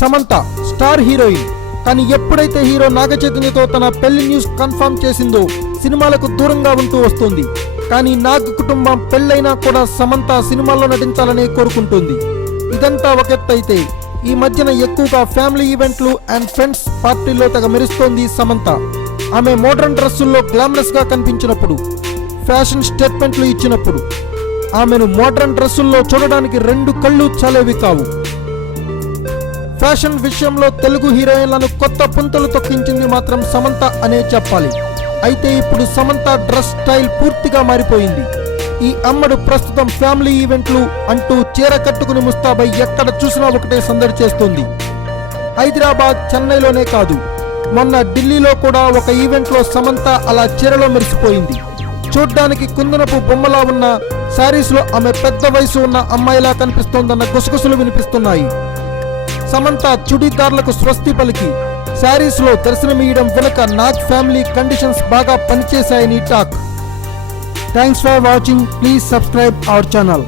Samantha star heroine, కానీ ఎప్పుడైతే hero నాగచైతన్యతో తన పెళ్లి న్యూస్ కన్ఫర్మ్ చేసిందో సినిమాలకు దూరంగా ఉంటూ వస్తుంది. కానీ నాగ్ కుటుంబం పెళ్ళైనా కూడా సమంత సినిమాల్లో నటించాలని కోరుకుంటుంది. ఇదంతా ఒక ఎత్తైతే ఈ మధ్యన ఎక్కువగా ఫ్యామిలీ ఈవెంట్లు అండ్ ఫ్రెండ్స్ పార్టీల్లో తెగ మెరుస్తోంది సమంత. ఆమె మోడర్న్ డ్రెస్సుల్లో గ్లామరస్ గా కనిపించినప్పుడు, ఫ్యాషన్ స్టేట్మెంట్లు ఇచ్చినప్పుడు ఆమెను మోడర్న్ డ్రెస్సుల్లో చూడడానికి రెండు కళ్ళు చాలేవి కావు. ఫ్యాషన్ విషయంలో తెలుగు హీరోయిన్లను కొత్త పుంతలు తొక్కించింది మాత్రం సమంత అనే చెప్పాలి. అయితే ఇప్పుడు సమంత డ్రెస్ స్టైల్ పూర్తిగా మారిపోయింది. ఈ అమ్మడు ప్రస్తుతం ఫ్యామిలీ ఈవెంట్లు అంటూ చీర కట్టుకుని ముస్తాబై ఎక్కడ చూసినా ఒకటే సందడి చేస్తుంది. హైదరాబాద్, చెన్నైలోనే కాదు, మొన్న ఢిల్లీలో కూడా ఒక ఈవెంట్లో సమంత అలా చీరలో మెరిసిపోయింది. చూడ్డానికి కుందనపు బొమ్మలా ఉన్న శారీస్ లో ఆమె పెద్ద వయసు ఉన్న అమ్మాయిలా కనిపిస్తోందన్న గుసగుసలు వినిపిస్తున్నాయి. సమంత చుడీదార్లకు స్వస్తి పలికి శారీస్ లో దర్శనమియడం వెనుక నాగ్ ఫ్యామిలీ కండిషన్స్ బాగా పనిచేశాయని talk. Thanks for watching. Please subscribe our channel.